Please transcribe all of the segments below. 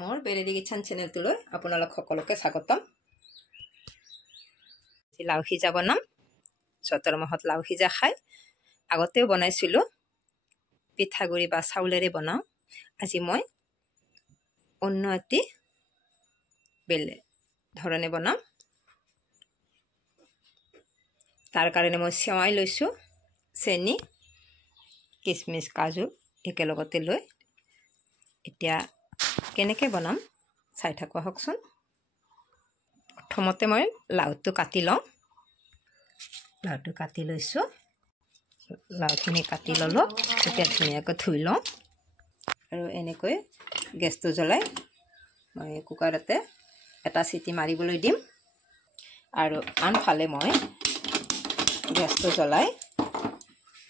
मोर बेरेडी kitchen channel तुलो आपनालोक सकलोके स्वागतम। लाउ सिजा बनाम चतर माहत लाउ सिजा खाय आगतेও बनाइছিলো पिठागुड़ी बा चाउलेरे बनाओ। আজি মই অন্য এটি বেলে ধৰণে বনাম। তাৰ কাৰণে মই সেৱাই লৈছো, চেনি, কিশমিশ, কাজু একেলগতে লৈ এতিয়া কেনেকৈ বনাম চাই থাকো হকচোন। প্ৰথমতে মই লাউটো কাটি লওঁ। লাউটো কাটি লৈছো। লাউখিনি কাটি ললো। এতিয়া ধুনীয়াকৈ ধুই লওঁ আৰু এনেকৈ গেছটো জ্বলাই মই কুকাৰতে এটা চিটি মাৰিবলৈ দিম আৰু আনফালে মই গেছটো জ্বলাই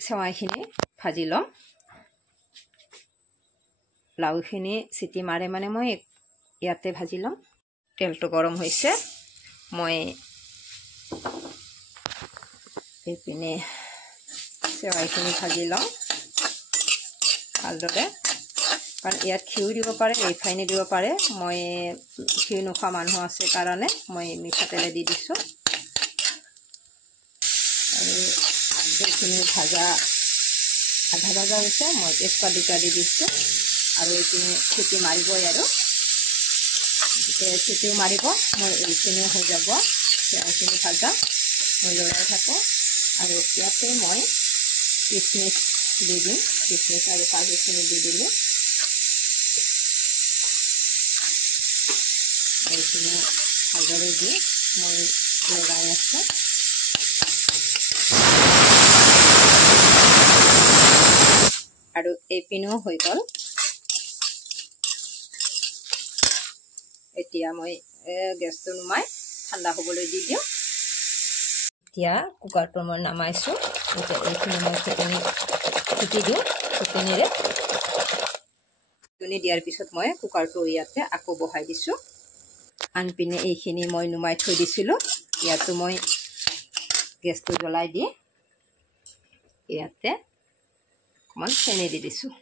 সেৱাইখিনি ভাজি লম। লাউখিনি চিটি মাৰে মানে মই ইয়াতে ভাজি লম। তেলটো গৰম হৈছে। মই এইপিনে সেৱাইখিনি ভাজি লওঁ ভালদৰে। কাৰণ ইয়াত ঘিউ দিব পাৰে, ৰিফাইনে দিব পাৰে। মই ঘিউ নোখোৱা মানুহ আছে কাৰণে মই মিঠাতেলে দি দিছোঁ। আৰু এইখিনি ভাজা আধা ভাজা হৈছে। মই তেজপাত দুটা দি দিছোঁ আৰু এইখিনি চিটি মাৰিবই আৰু যেতিয়া চিটিও মাৰিব মই এইখিনিও হৈ যাব। এইখিনি ভাজা মই লৰাই থাকোঁ আৰু ইয়াতে মই কিশমিশ দি দিম। কিশমিশ আৰু কাজুখিনি দি দিলোঁ। এইখিনি ভালদৰে দি মই লৰাই আছোঁ। আৰু এইপিনেও হৈ গ'ল। এতিয়া মই গেছটো নুমাই ঠাণ্ডা হ'বলৈ দি দিওঁ। এতিয়া কুকাৰটো মই নামাইছোঁ। এতিয়া এইখিনি মই ফুটি দিওঁ ফুটনিৰে। ফুটনি দিয়াৰ পিছত মই কুকাৰটো ইয়াতে আকৌ বহাই দিছোঁ। আনপিনে এইখিনি মই নুমাই থৈ দিছিলোঁ। ইয়াতো মই গেছটো জ্বলাই দি ইয়াতে অকণমান চেনি দি দিছোঁ।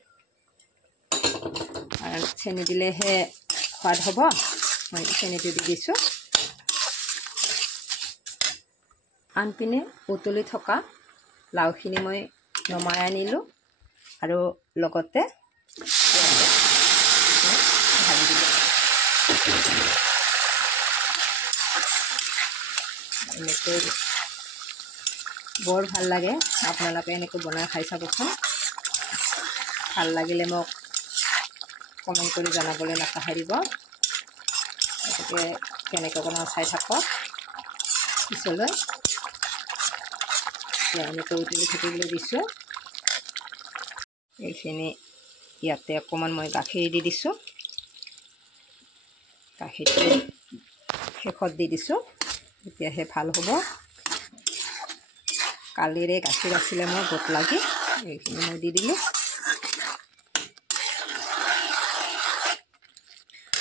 আৰু চেনি দিলেহে সোৱাদ হ'ব। মই চেনিটো দি দিছোঁ। আনপিনে উতলি থকা লাউখিনি মই নমাই আনিলোঁ আৰু লগতে ঢালি দিলোঁ। এনেকৈ বৰ ভাল লাগে। আপোনালোকে এনেকৈ বনাই খাই চাবচোন। ভাল লাগিলে মোক কমেণ্ট কৰি জনাবলৈ নাপাহৰিব। গতিকে কেনেকৈ বনাওঁ চাই থাকক পিছলৈ। এনেকৈ উতলি থাকিবলৈ দিছোঁ। এইখিনি ইয়াতে অকণমান মই গাখীৰ দি দিছোঁ। গাখীৰটো শেষত দি দিছোঁ। তেতিয়াহে ভাল হ'ব। কালিৰে গাখীৰ আছিলে মোৰ গোট লাগি, এইখিনি মই দি দিলোঁ।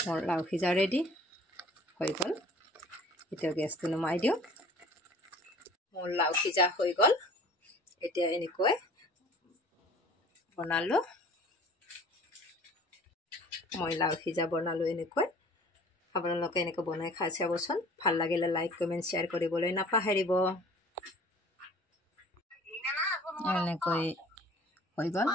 মোৰ লাউ সিজা ৰেডি হৈ গ'ল। এতিয়া গেছটো নুমাই দিওঁ। মোৰ লাউ সিজা হৈ গ'ল। এতিয়া এনেকৈ বনালোঁ। মই লাউ সিজা বনালোঁ এনেকৈ। আপোনালোকে এনেকৈ বনাই খাই চাবচোন। ভাল লাগিলে লাইক কমেণ্ট শ্বেয়াৰ কৰিবলৈ নাপাহৰিব। এনেকৈ হৈ গ'ল।